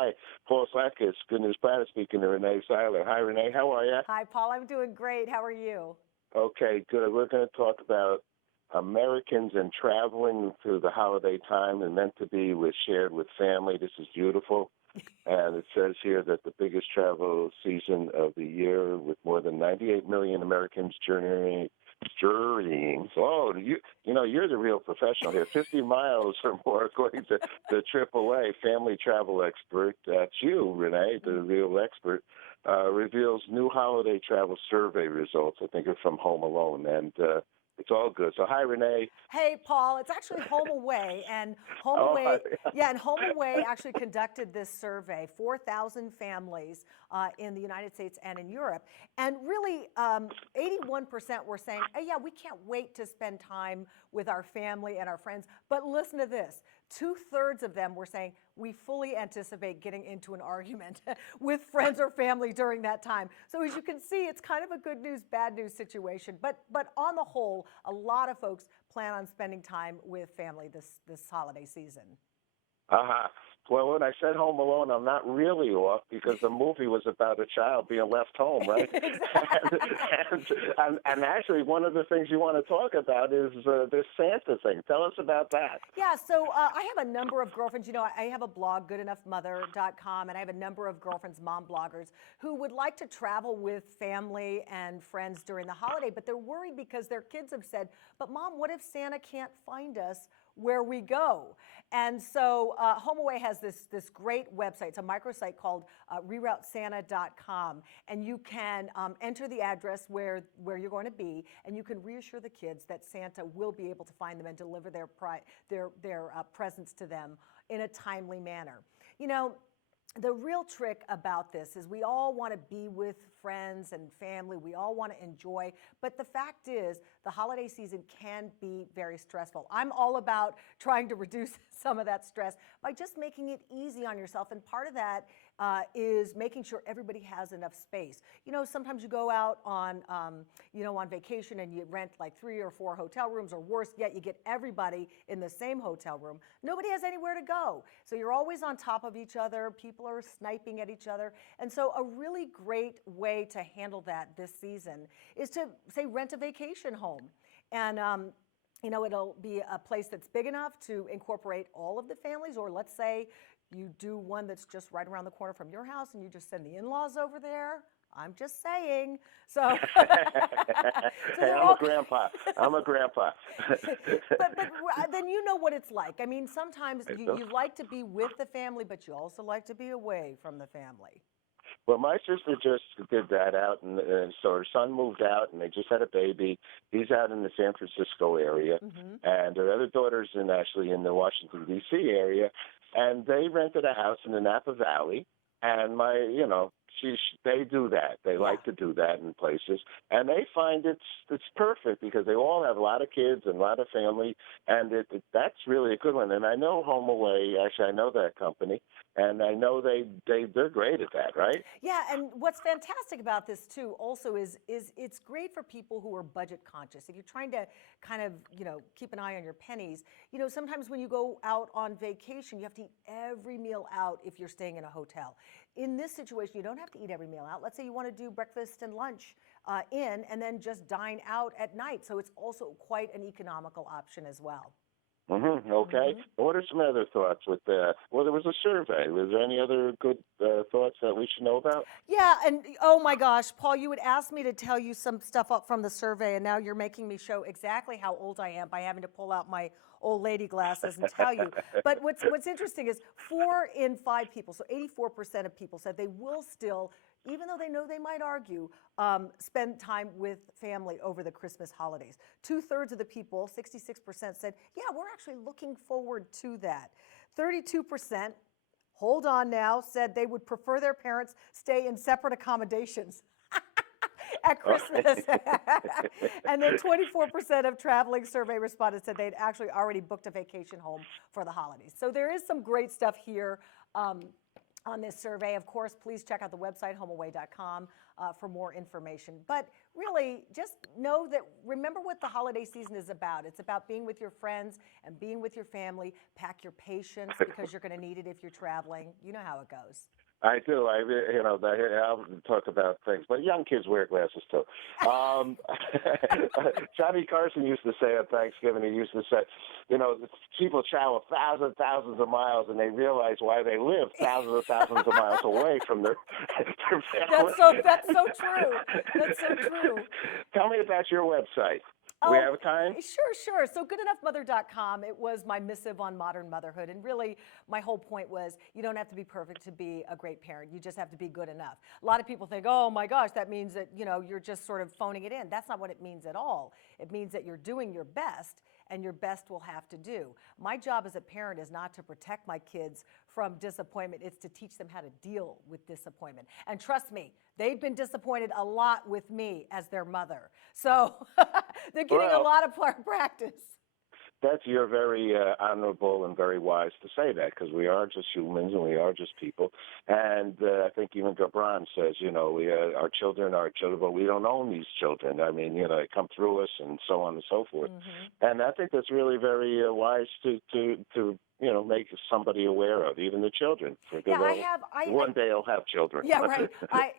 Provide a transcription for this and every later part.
Hi, Paul Slackis, Good News Planet speaking to Renee Seiler. Hi, Renee. How are you? Hi, Paul. I'm doing great. How are you? Okay, good. We're going to talk about Americans and traveling through the holiday time and meant to be shared with family. This is beautiful. And it says here that the biggest travel season of the year with more than 98 million Americans journeying. Oh, you're the real professional here. 50 miles or more, according to the AAA family travel expert. That's you, Renee, the real expert. Reveals new holiday travel survey results. I think it's from Home Alone, and it's all good. So, hi, Renee. Hey, Paul. It's actually Home Away, and Home Oh, Away, yeah, and Home Away actually conducted this survey, 4,000 families in the United States and in Europe, and really, 81% were saying, "Oh, yeah, we can't wait to spend time with our family and our friends." But listen to this: 2/3 of them were saying we fully anticipate getting into an argument with friends or family during that time. So as you can see, it's kind of a good news, bad news situation. But on the whole, a lot of folks plan on spending time with family this holiday season. Uh-huh. Well, when I said Home Alone, I'm not really off because the movie was about a child being left home, right? Exactly. And actually, one of the things you want to talk about is this Santa thing. Tell us about that. Yeah, so I have a number of girlfriends. You know, I have a blog, goodenoughmother.com, and I have a number of girlfriends, mom bloggers, who would like to travel with family and friends during the holiday, but they're worried because their kids have said, "But Mom, what if Santa can't find us where we go?" And so HomeAway has this great website. It's a microsite called reroutesanta.com, and you can enter the address where you're going to be, and you can reassure the kids that Santa will be able to find them and deliver their presents to them in a timely manner. You know, the real trick about this is we all want to be with friends and family. We all want to enjoy. But the fact is, the holiday season can be very stressful. I'm all about trying to reduce some of that stress by just making it easy on yourself. And part of that is making sure everybody has enough space. You know, sometimes you go out on, on vacation and you rent like 3 or 4 hotel rooms, or worse yet, you get everybody in the same hotel room. Nobody has anywhere to go. So you're always on top of each other. People are sniping at each other. And so a really great way to handle that this season is to, say, rent a vacation home. And it'll be a place that's big enough to incorporate all of the families, or let's say you do one that's just right around the corner from your house and you just send the in-laws over there. I'm just saying. So, hey, I'm a grandpa. I'm a grandpa. but then you know what it's like. I mean, sometimes you like to be with the family, but you also like to be away from the family. Well, my sister just did that out, and so her son moved out, and they just had a baby. He's out in the San Francisco area, and her other daughter's actually in the Washington, D.C. area, and they rented a house in the Napa Valley, and they do that. They like to do that in places, and they find it's perfect because they all have a lot of kids and a lot of family, and that's really a good one. And I know HomeAway. Actually, I know that company, and I know they're great at that, right? Yeah, and what's fantastic about this too, also, is it's great for people who are budget conscious. If you're trying to kind of keep an eye on your pennies, sometimes when you go out on vacation, you have to eat every meal out if you're staying in a hotel. In this situation, you don't have to eat every meal out. Let's say you want to do breakfast and lunch in, and then just dine out at night. So it's also quite an economical option as well. Okay. What are some other thoughts with that? Well, there was a survey. Was there any other good thoughts that we should know about? Yeah, and oh my gosh, Paul, you would ask me to tell you some stuff up from the survey, and now you're making me show exactly how old I am by having to pull out my old lady glasses and tell you. But what's interesting is 4 in 5 people, so 84% of people said they will still, even though they know they might argue, spend time with family over the Christmas holidays. 2/3 of the people, 66%, said, yeah, we're actually looking forward to that. 32%, hold on now, said they would prefer their parents stay in separate accommodations at Christmas. And then 24% of traveling survey respondents said they'd actually already booked a vacation home for the holidays. So there is some great stuff here. on this survey. Of course, please check out the website, homeaway.com, for more information. But really, just know that, remember what the holiday season is about. It's about being with your friends and being with your family. Pack your patience because you're going to need it if you're traveling. You know how it goes. I do. I'll talk about things, but young kids wear glasses too. Johnny Carson used to say on Thanksgiving, he used to say, people travel thousands of miles, and they realize why they live thousands of miles away from their family. That's so true. That's so true. Tell me about your website. We have time? Sure. So goodenoughmother.com, it was my missive on modern motherhood. And really, my whole point was you don't have to be perfect to be a great parent. You just have to be good enough. A lot of people think, oh my gosh, that means that, you're just sort of phoning it in. That's not what it means at all. It means that you're doing your best, and your best will have to do. My job as a parent is not to protect my kids from disappointment. It's to teach them how to deal with disappointment. And trust me, they've been disappointed a lot with me as their mother. So they're getting a lot of practice. You're very honorable and very wise to say that, because we are just humans and we are just people. And I think even Gibran says, our children are children, but we don't own these children. I mean, they come through us and so on and so forth. Mm-hmm. And I think that's really very wise to make somebody aware of, even the children. One day I'll have children. Yeah, right.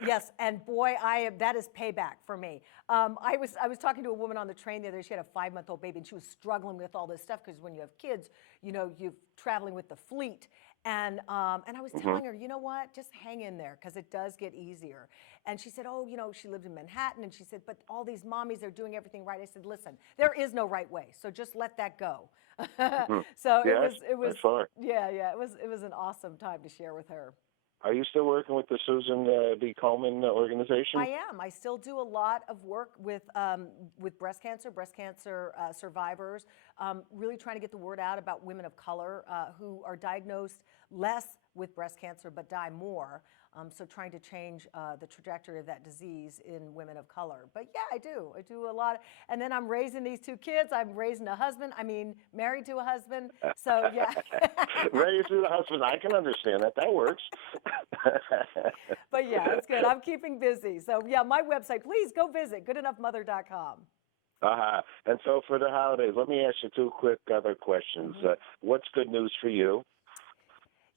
Yes, and boy, that is payback for me. I was talking to a woman on the train the other day. She had a 5-month-old baby, and she was struggling with all this stuff because when you have kids, you're traveling with the fleet. And I was telling her, you know what, just hang in there because it does get easier. And she said, she lived in Manhattan, and she said, but all these mommies are doing everything right. I said, listen, there is no right way, so just let that go. So yes, it was it was an awesome time to share with her. Are you still working with the Susan B. Komen organization? I am. I still do a lot of work with breast cancer survivors, really trying to get the word out about women of color who are diagnosed less with breast cancer but die more. So trying to change the trajectory of that disease in women of color. But yeah, I do a lot. And then I'm raising these 2 kids. I'm raising a husband. Married to a husband. So yeah. Raising a husband. I can understand that. That works. But yeah, it's good. I'm keeping busy. So yeah, my website, please go visit goodenoughmother.com. And so for the holidays, let me ask you 2 quick other questions. Mm-hmm. What's good news for you?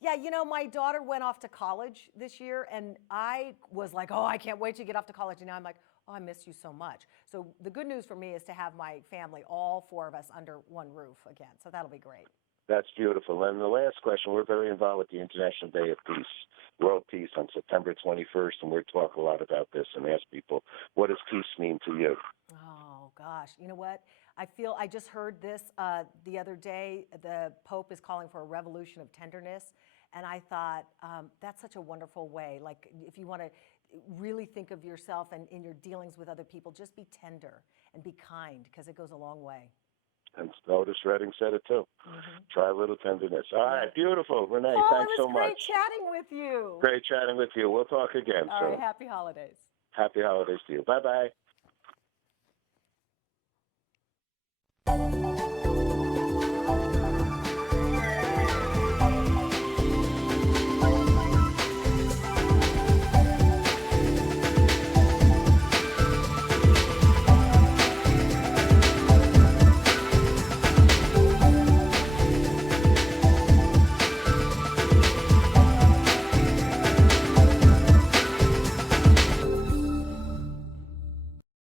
Yeah, my daughter went off to college this year, and I was like, I can't wait to get off to college. And now I'm like, I miss you so much. So the good news for me is to have my family, all 4 of us, under one roof again. So that'll be great. That's beautiful. And the last question, we're very involved with the International Day of Peace, World Peace, on September 21st, and we're talking a lot about this and ask people, what does peace mean to you? Oh, gosh. You know what? I just heard this the other day. The Pope is calling for a revolution of tenderness. And I thought, that's such a wonderful way. Like, if you want to really think of yourself and in your dealings with other people, just be tender and be kind, because it goes a long way. And Otis Redding said it too. Mm-hmm. Try a little tenderness. All right, beautiful. Renee, thanks so much. It was great chatting with you. Great chatting with you. We'll talk again. All right, happy holidays. Happy holidays to you. Bye-bye.